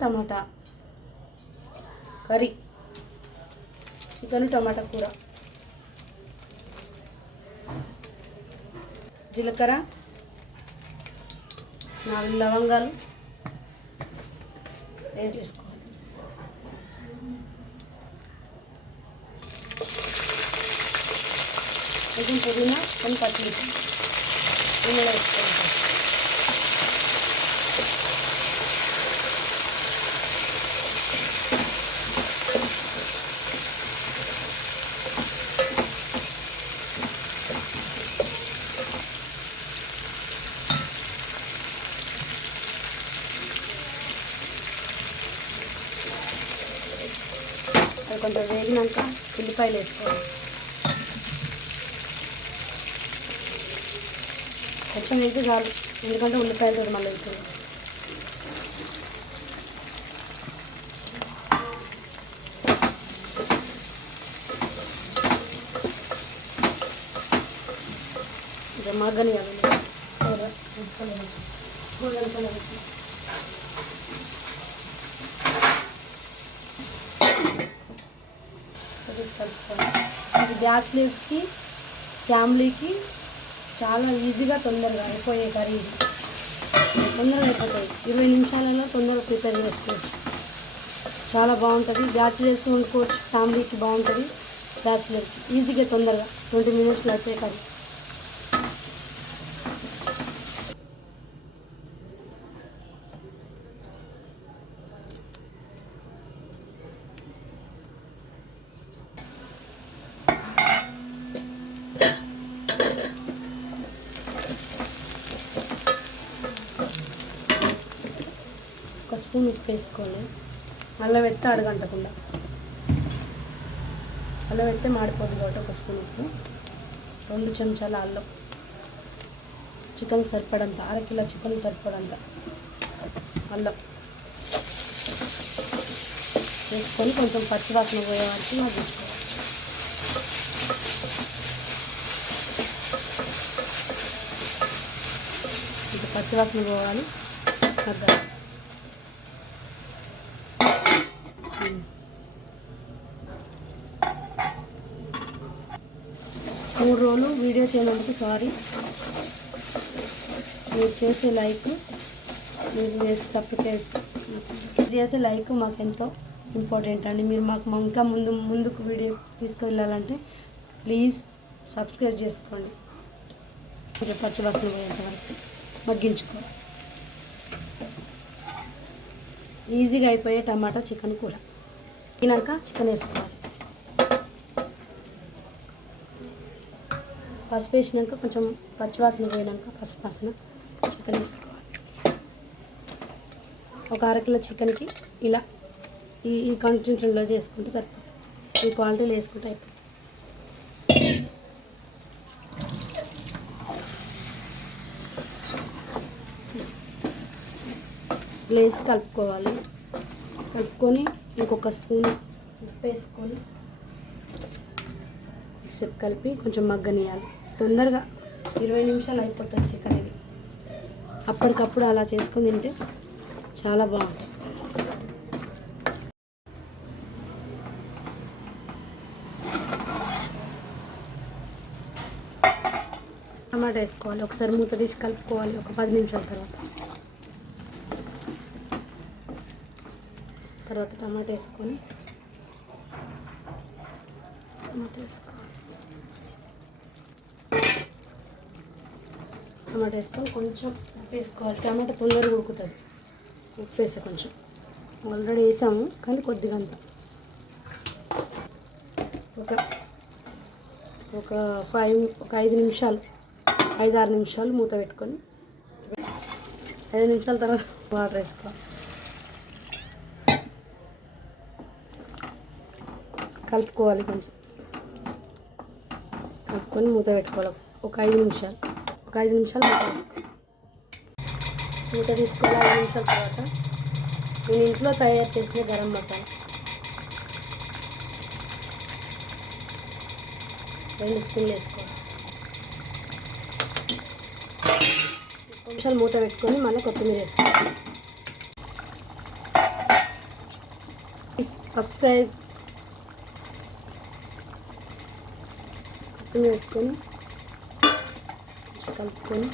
టమాటా curry, chicken టమాటా కూర, జీలకర్ర, 4 లవంగాలు వేసుకోవాలి. కొంచెం పుదీనా, కొన్ని పచ్చిమిర్చి ఇందులో వేసుకోవాలి. అది కొంచెం వేగినాక ఉల్లిపాయలు వేసుకోవాలి. కొంచెం వేగితే చాలు, ఎందుకంటే ఉల్లిపాయలతో మళ్ళీ అవుతుంది. ఇంకా మగ్గని ఇది గ్యాస్ లీవ్స్కి ఫ్యామిలీకి చాలా ఈజీగా తొందరగా అయిపోయే కర్రీ. తొందరగా అయిపోతాయి, 20 నిమిషాలలో తొందరగా ప్రిపేర్ చేసుకోవచ్చు. చాలా బాగుంటుంది. బ్యాచిలర్స్ వండుకోవచ్చు, ఫ్యామిలీకి బాగుంటుంది. బ్యాచిలర్కి ఈజీగా తొందరగా 20 మినిట్స్లో అయిపోయే కర్రీ. ఒక స్పూన్ ఉప్పు వేసుకోవాలి. అల్లం వేస్తే అడగంటకుండా, అల్లం వేస్తే మాడిపోతుంది కాబట్టి ఒక స్పూన్ ఉప్పు, 2 చెంచాల అల్లం, చికెన్ సరిపడంత, 1/2 కిలో చికెన్ సరిపడంత అల్లం వేసుకొని కొంచెం పచ్చివాసన పోయే వరకు మగ్గించుకోవాలి. ఇది పచ్చివాసన పోవాలి, మగ్గాలి. 3 రోజులు వీడియో చేయడానికి సారీ. మీరు చేసే లైక్, మీరు చేసే సబ్స్క్రైబ్ చేసే లైక్ మాకు ఎంతో ఇంపార్టెంట్ అండి. మీరు మాకు ఇంకా ముందుకు వీడియో తీసుకువెళ్ళాలంటే ప్లీజ్ సబ్స్క్రైబ్ చేసుకోండి. కొంచెం పచ్చివాసన పోయేంత వరకు మగ్గించుకోవాలి. ఈజీగా అయిపోయే టమాటా చికెన్ కూర. తినాక చికెన్ వేసుకోవాలి. పసుపు వేసినాక కొంచెం పచ్చివాసన పోయినాక పసుపు వాసన చికెన్ వేసుకోవాలి. ఒక 1/2 కిలో చికెన్కి ఇలా ఈ కంటెంట్లో చేసుకుంటే సరిపోతుంది. ఈ క్వాలిటీలో వేసుకుంటే అయిపోతుంది. వేసి కలుపుకోవాలి. కలుపుకొని ఇంకొక స్పూన్ ఉప్పు వేసుకొని సేపు కలిపి కొంచెం మగ్గనియాలి. తొందరగా 20 నిమిషాలు అయిపోతుంది చికెన్. ఇది అప్పటికప్పుడు అలా చేసుకొని తింటే చాలా బాగుంటుంది. టమాటా వేసుకోవాలి. ఒకసారి మూత తీసి కలుపుకోవాలి. ఒక 10 నిమిషాల తర్వాత టమాటా వేసుకొని టమాటా వేసుకొని కొంచెం ఉప్పు వేసుకోవాలి. టమాటా తొందరగా ఉడుకుతుంది. ఉప్పు వేసే కొంచెం ఆల్రెడీ వేసాము కానీ కొద్దిగా అంత ఒక 5 నిమిషాలు 5-6 నిమిషాలు మూత పెట్టుకొని 5 నిమిషాల తర్వాత వాటర్ వేసుకోవాలి. కలుపుకోవాలి. కొంచెం కలుపుకొని మూత పెట్టుకోవాలి. ఒక 5 నిమిషాలు మూత తీసుకోవాలి. 5 నిమిషాల తర్వాత నేను ఇంట్లో తయారు చేసిన గరం మసాలా 2 స్పూన్లు వేసుకోవాలి. 2 నిమిషాలు మూత పెట్టుకొని మళ్ళీ కొత్తిమీర వేసుకోవాలి. సబ్స్క్రైబ్ వేసుకొని కలుపుకొని